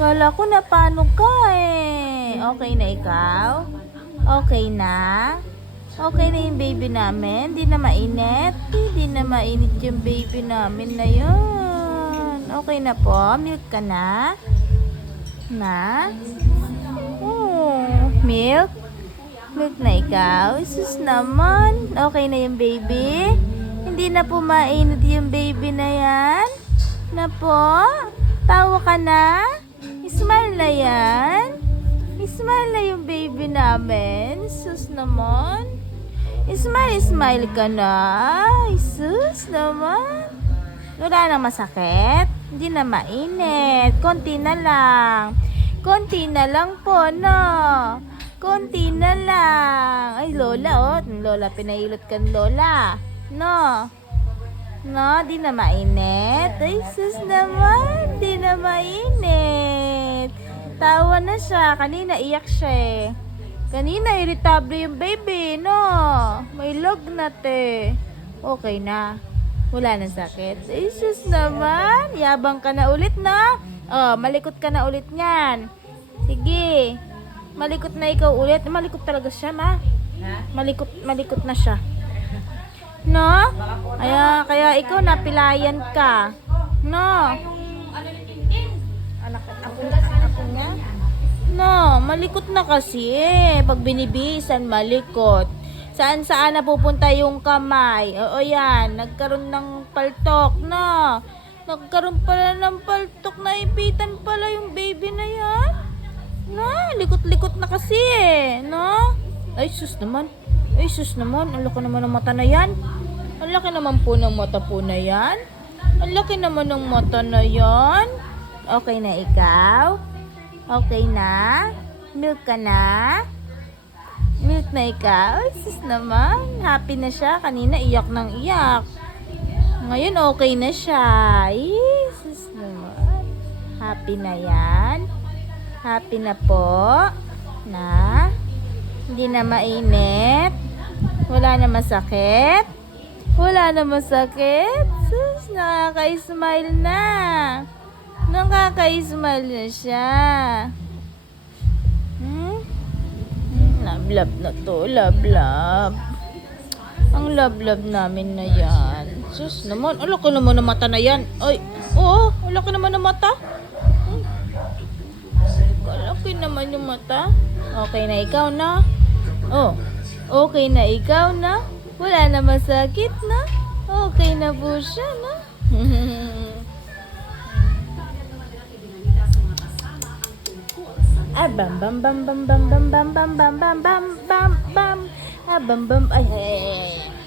Kala ko na paano ka eh. Okay na ikaw? Okay na? Okay na yung baby namin? Di na mainit? Di na mainit yung baby namin na yun. Okay na po? Milk ka na? Na? Oh, milk? Milk na ikaw? Isus naman. Okay na yung baby? Hindi na po mainit yung baby na yan? Na po? Tawa ka na? Smile na yan? Smile na yung baby namin? Isus naman. Smile ka na? Isus naman. Wala nang masakit? Hindi na mainit. Konti na lang. Konti na lang po, no? Konti na lang. Ay, Lola, oh. Lola, pinailot ka ng Lola. No? No, di na mainit. Ay, sus naman. Di na mainit. Tawa na siya. Kanina iyak siya eh. Kanina irritable yung baby, no? May lagnat eh. Okay na. Wala na sakit. Ay, sus naman. Yabang ka na ulit, no? Oh, malikot ka na ulit niyan. Sige. Malikot na ikaw ulit. Malikot talaga siya, ma. Malikot na siya. No? Kaya ikaw napilayan ka. No? Ako nga? No, malikot na kasi eh. Pag binibisan, malikot. Saan napupunta yung kamay? Oo yan, nagkaroon ng paltok, no? Nagkaroon pala ng paltok, naipitan pala yung baby na yan. No, likot-likot na kasi eh, no? Ay, sus naman. Ay, sus naman. Ang laki naman ng mata na yan. Ang laki naman po ng mata po na yan. Ang laki naman ng mata na yan. Okay na ikaw? Okay na? Milk ka na? Milk na ikaw? Ay, sus naman. Happy na siya. Kanina iyak ng iyak. Ngayon okay na siya. Ay, sus naman. Happy na yan. Happy na po. Na? Hindi na mainit. Wala na masakit. Wala na masakit. Sus, nakaka-smile na. Nakaka-smile na siya. Love na to. Love. Ang love namin na yan. Sus naman. Ang laki naman ng mata na yan. Ay, oo. Ang laki naman ng mata. Laki naman yung mata. Okay na ikaw na. Oh, okay na ikaw na. Wala na masakit na. Okay na po siya na. Bam bam bam bam bam bam bam bam bam bam bam bam bam bam. Ay,